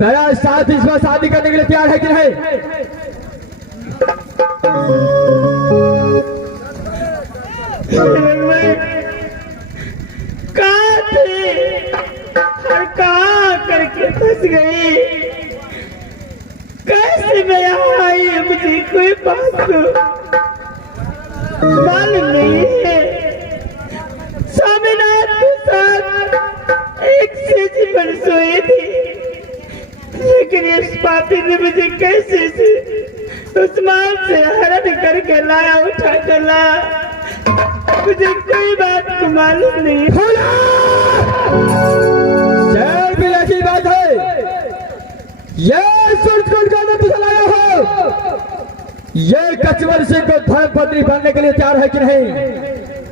मेरा साथ इसको शादी करने के लिए तैयार है कि नहीं? कहाँ थी और कहाँ करके फंस गई? कैसे मैं यहाँ आई? मुझे कोई बात को मालूम नहीं है। स्वामीनाथ के साथ एक से जीवन सोई थी, लेकिन इस पापी ने मुझे कैसे से उस्मान से हरण करके लाया, उठा कर लाया। मुझे कोई बात को मालूम नहीं। शेर भी ऐसी बात है, ये सूरजकुंड का तुझे लाया हो, ये कचवर सिंह को धर्म पत्नी बनने के लिए तैयार है कि नहीं?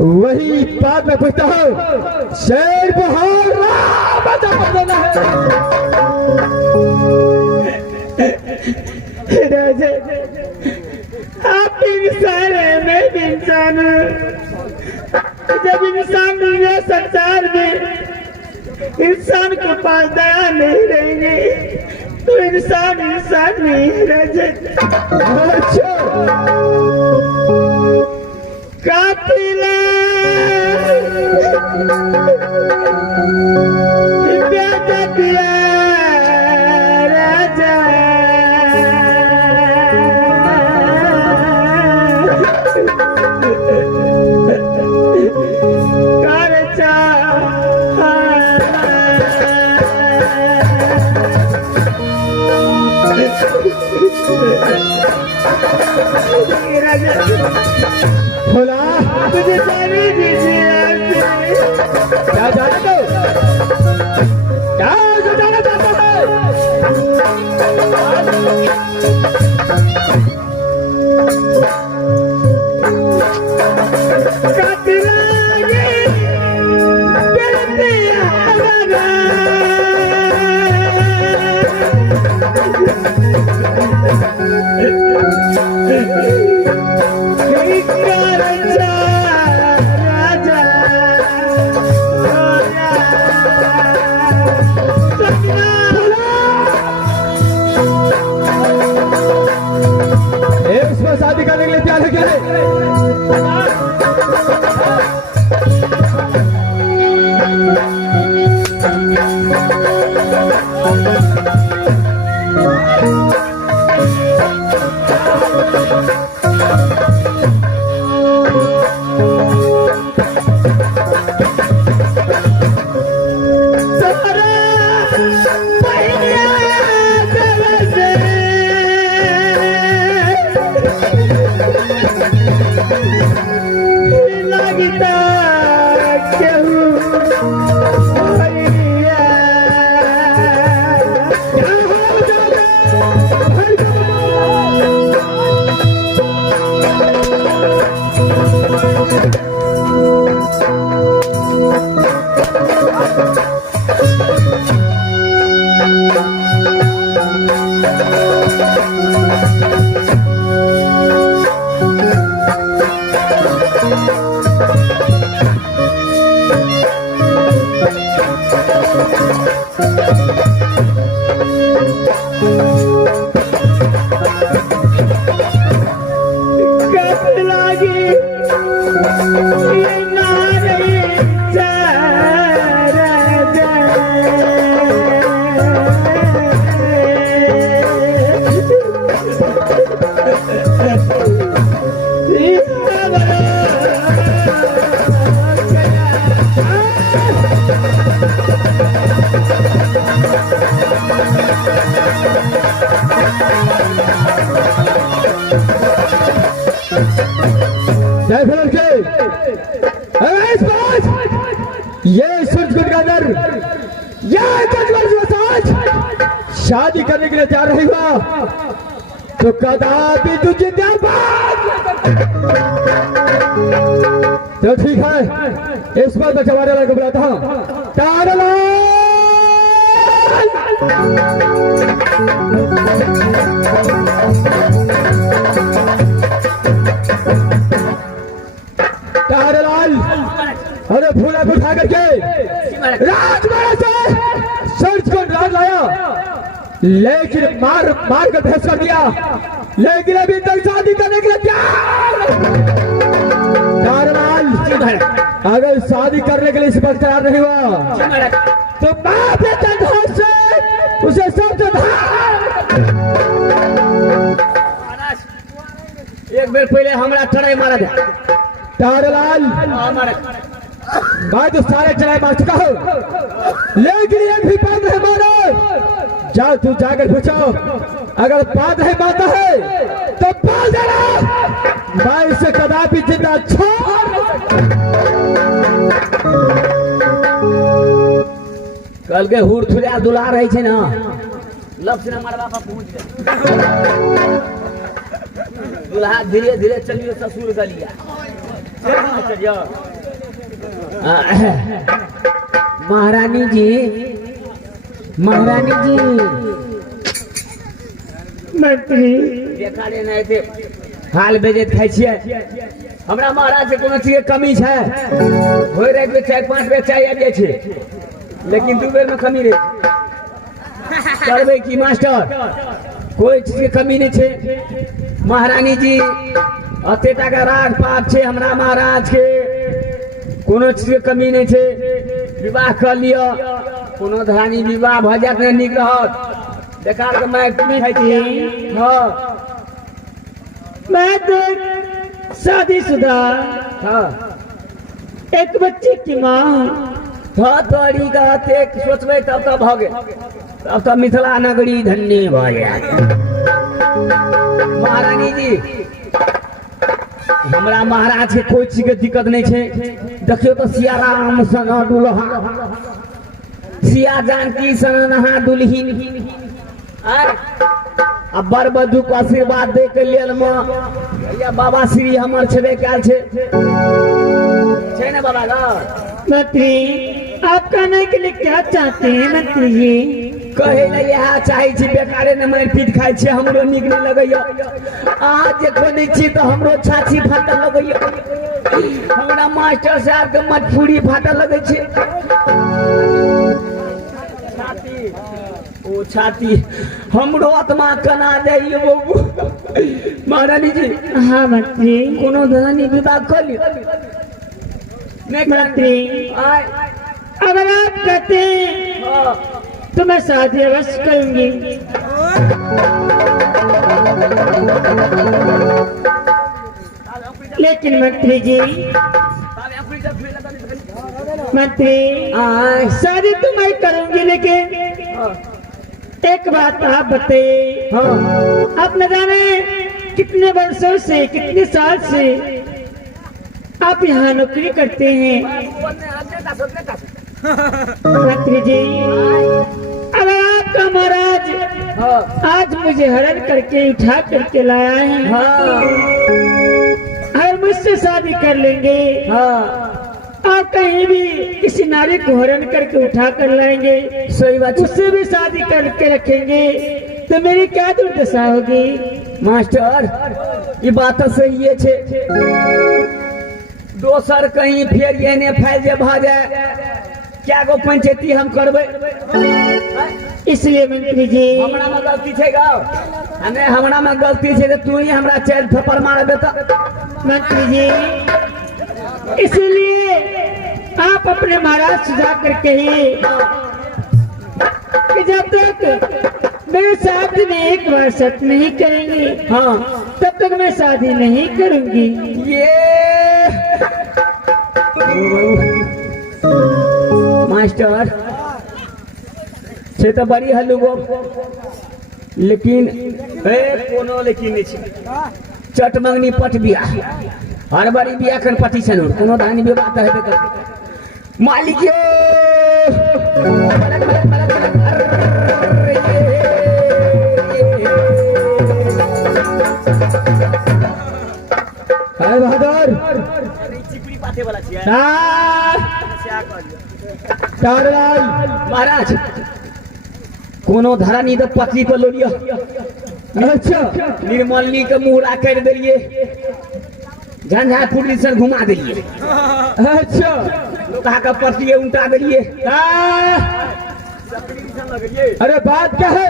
वही बात मैं पूछता हूँ। शेर बहार देना है। राजा, आप इंसान है, मैं भी इंसान हूँ। जब इंसान दुनिया संसार में इंसान के पास दया नहीं रहेगी तो इंसान नहीं रह जाता। अच्छा काफिला प्यादा पिया राजा बोला मुझे जाने दीजिए। क्या जाने दो, क्या जो जाना चाहता है। इसमें शादी करने के लिए तैयार है क्या है? जय फिर के ये सूरजकुंड के अंदर ये शादी करने के लिए तैयार रहेगा तो कदापि तू जिंदाबाद। तो ठीक है, इस बात में जवान वाले को बुलाता हूँ। तारालाल अरे फूला उठा करके राजमहल से सूरजकुंड राज लाया, लेकिन मार कर भेज कर दिया, लेकिन अभी तक शादी करने के लिए तैयार। तारालाल अगर शादी करने के लिए इस वक्त तैयार नहीं हुआ तो बाप से उसे सब एक बेर पहले हमरा चढ़ाई मारा था। तारालाल मैं तो सारे चढ़ाई मार चुका हूँ, लेकिन एक भी बात नहीं मारा। जाओ तू जाकर पूछो, अगर बात नहीं मानता है तो बोल देना, मैं इसे कदापि जिंदा छोड़। कल के हुर थुरिया दुला रही है ना, लब से हमारा बापा पहुंच गया। दुल्हा धीरे धीरे चलिए ससुर गलिया। महारानी जी देखा रे नहीं थे हाल बेजे खाई छिए। हमरा महाराज से कोनो चीज के कमी है, होय रे 4-5 बेर चाय आबि जाय छै, लेकिन 2 बेर में कमी रहे करबे की मास्टर कोई चीज के कमी नहीं छे महारानी जी अतेटा का राजपाट छे हमरा महाराज के कोनो चीज के कमी नहीं छे विवाह कर लियो कोनो धरानी विवाह भ जात नहीं निक रहत बेकार के मैं नहीं खाई थी हां मैं तो शादीशुदा हां एक बच्चे की माँ हाँ तोरी का तेक सोचबे तब तो भगे तब तो मिथिला नगरी धन्य भ जात महारानी जी हमरा महाराज के कोई चीज के दिक्कत नहीं छे देखियो तो सिया राम सन दुल्हा सिया जानकी सन नहा दुल्हिन अब बर बधू को आशीर्वाद दे के लेल या बाबा श्री हमर छबे काल छे ना बाबा का मंत्री आप कहने के लिए क्या चाहते हैं मंत्री जी कहे ला यह चाहे छी बेकारे न मार पीट खाई छी हमरो निक नहीं लगैया आज जे कोने छी तो हमरो छाती फाटल लगैया हमरा मास्टर साहब के मटफूरी फाटल लगै छै छाती ओ छाती हमरो आत्मा कना जाइए बाबू महारानी जी हाँ मंत्री कोनो धनी विवाह कर ली नहीं मंत्री अगर आप कहते हैं तो मैं शादी अवश्य करूंगी लेकिन मंत्री जी मंत्री शादी तो मैं करूंगी लेकिन एक बात आप बताइए आप न जाने कितने वर्षों से कितने साल से आप यहाँ नौकरी करते हैं मंत्री जी अगर आपका महाराज आज मुझे हरण करके उठा करके लाया है अगर मुझसे शादी कर लेंगे और कहीं भी किसी नारी को हरण करके उठा कर लाएंगे सही बात उससे भी शादी करके रखेंगे तो मेरी क्या दुर्दशा होगी मास्टर ये बात तो सही है छे दोसर कहीं फिर ये ने फायदे भ जाए क्या गो पंचायती हम करबे इसलिए मंत्री जी हमरा में गलती छे गाओ हमें हमरा में गलती छे तो तू ही हमरा 4 थप्पड़ मारबे तो मंत्री जी इसलिए आप अपने महाराज से जाकर कहिए कि जब तक मेरे शादी में एक बार शर्त नहीं करेंगे तब तक मैं शादी नहीं करूंगी ये मास्टर से तो बड़ी हलुगो लेकिन कोनो लेकिन नहीं छे चट मंगनी पट बिया हर बारी बिया कर पटी छन कोनो धानी विवाह त हेबे कर मालिक यो अरे बहादुर चिपड़ी पाते वाला छिया महाराज कोनो धरानी तो पत्नी पर लोड़ियो अच्छा निर्मलनी के मुहरा कर दिलिए झंझारपुर से घुमा दिलिए अच्छा लोहा का पत्नी उल्टा दिलिए अरे बात क्या है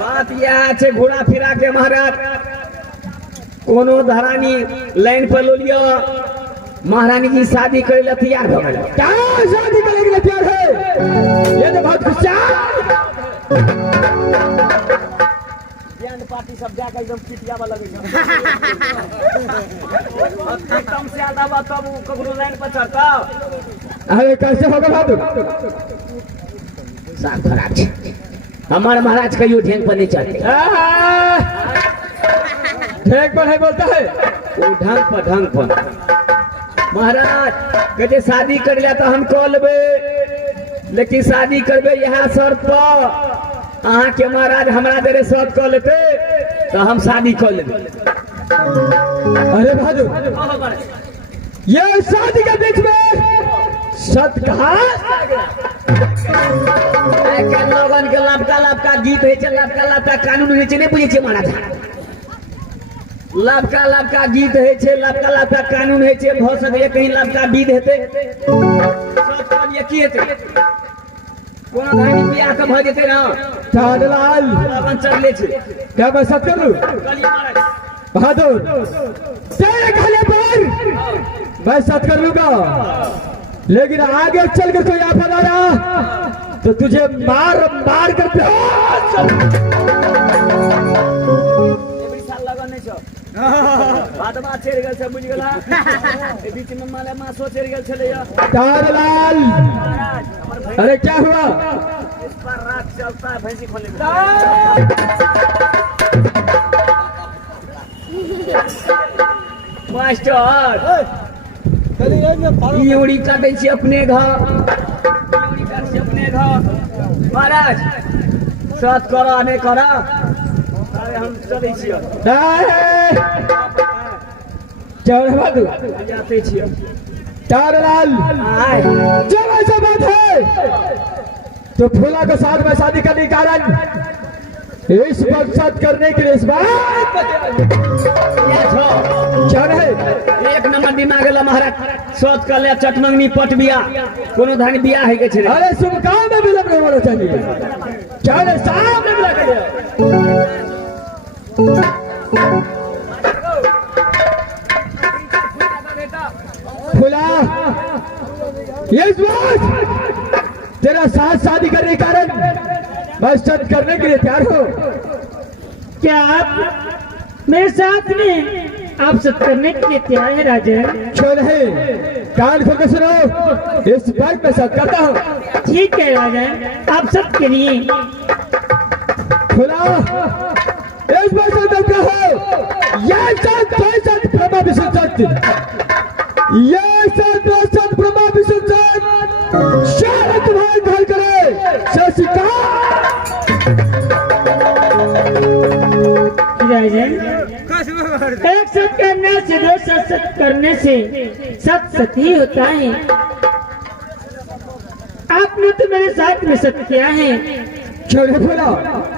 बात यह है घोड़ा फिरा के महाराज कोनो धरानी लाइन पर लो लियो महारानी की शादी करे ला तैयार हो गए क्या शादी करे के लिए तैयार है ये तो बहुत गुस्सा बैंड पार्टी सब जाके एकदम पिटिया वाला लगे एकदम से आधा बात तब ककरो लाइन पर चढ़ता अरे कैसे होगा बहादुर साफ खराब है हमारे महाराज का यो ढंग पर नहीं चढ़ते ढंग पर है बोलता है वो ढंग पर महाराज कहते शादी कर लिया तो हम कह लेबे लेकिन शादी करबे यहाँ शर्त पर अहाँ के महाराज हमारा देरे शर्त कह लेते तो हम शादी कर लेबे अरे बहादुर ये शादी के बीच में शर्त कहा लोगन के लपका गीत है लपका कानून है नहीं बुझे महाराज लपका गीत है लपका कानून है भ सके कहीं लपका विध हेते सब करिए की हेते कोनो धानी बियाह के भ जेते ना चांदलाल अपन चलले छे क्या मैं सत कर लूं कली महाराज बहादुर तेरे खाले पर मैं सत कर लूंगा, लेकिन आगे चल कर कोई आफत आया तो तुझे मार मार कर एवरी साल लगन नै छ बादमा चेर गेल छ बुझि गेला ए बीच में माले मासो चेर गेल छले या चांदलाल। महाराज हमर भाई अरे क्या हुआ? इस पर रात चलता है भैंसी खोले मास्टर ई उड़ी काटे छी अपने घर ई उड़ी काटे छी अपने घर महाराज सत करा नहीं करा अरे हम चले छी चल बहादुर जाते छी चांदलाल आए जब ऐसा बात है तो फूला के साथ में शादी करने के कारण इस मकसद करने के लिए इस बात जान है एक नंबर दिमाग ला महाराज सोच कर ले चटमंगनी पट बिया कोनो धान बिया है के छे अरे शुभ काम में विलंब नहीं होना चाहिए, जाने सामने मिला कर फूला इस बात तेरा साथ शादी करने के कारण मैं सच करने के लिए तैयार हूँ। क्या आप मेरे साथ में आप सब करने के लिए तैयार है राजन? क्यों नहीं, कान खोल के सुनो, इस बात में सच करता हूँ। ठीक है राजन, आप सब के लिए खुला इस बात से डरता हो ये सत ब्रह्मा विष्णु सत्य, ये सत ब्रह्मा विष्णु सत्य शायद तुम्हारे घर करे शशिका राजन। एक सत करने से दो सत करने से सत सती होता है। आपने तो मेरे साथ में सत किया है, क्यों नहीं बोला?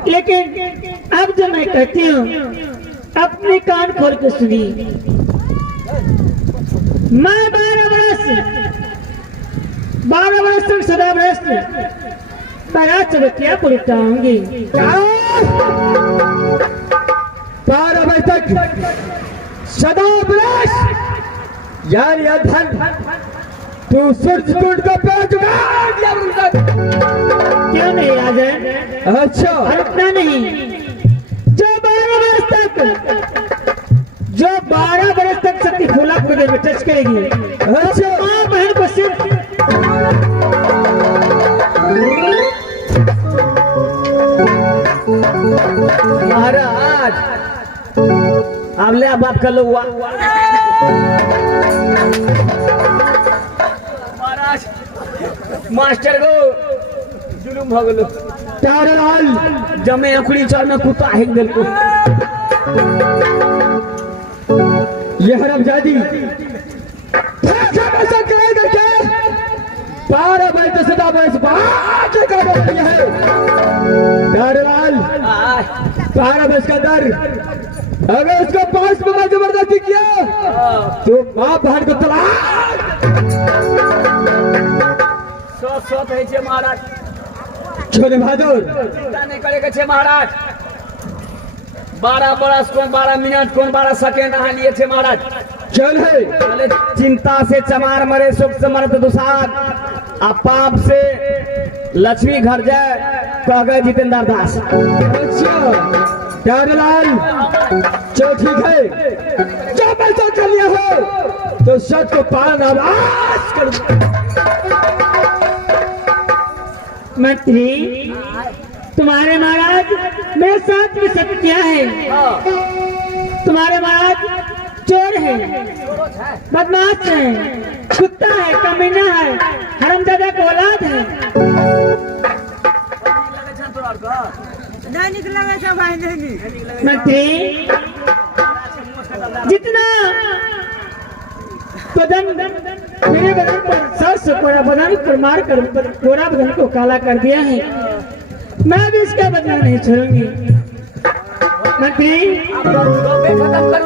लेकिन अब जो मैं कहती हूँ अपने कान खोल के सुनी। मैं 12 वर्ष तक सदा भ्रष्ट बड़ा चबतिया पुलटाऊंगी। 12 बजे तक सदा भ्रष्ट यार यह धन तू सूरज कुंड का पैर चुका दिया। क्यों नहीं राजन? अच्छा रुकना नहीं, जो 12 बरस तक सती फूला खुदे में टच करेगी। अच्छा माँ बहन को सिर्फ महाराज अब ले बात कर लो महाराज मास्टर को जुलूम हो गलो चांदलाल जमे अखड़ी चर में कुत्ता हेक दिल को ये हरामजादी ऐसा करेगा क्या? 12 बजे तो सदा बरस बात का बोल रही है चांदलाल। 12 बजे के अंदर अगर उसको 5 मिनट जबरदस्ती किया तो माँ बहन को तलाक। सोच है छे महाराज, छोटे बहादुर चिंता नहीं करे के छे महाराज। 12 बरस कौन 12 मिनट कौन 12 सेकंड अहाँ लिए छे महाराज। चल है पहले चिंता से चमार मरे सुख से मरत दुसार आ पाप से लक्ष्मी घर जाए कह गए जितेंद्र दास। अच्छा चांदलाल चलो ठीक है, जब ऐसा कर लिया हो तो सच को पालन आवाज कर। मंत्री तुम्हारे महाराज मेरे साथ में सत्य क्या है? तुम्हारे महाराज चोर है, बदमाश है, कुत्ता है, कमीना है, हरामजादा की औलाद है। मंत्री जितना बदन मेरे बदन पर सरस पूरा बदन पर मार कर पूरा बदन को काला कर दिया है, मैं भी इसका बदला नहीं छोड़ूंगी। मंत्री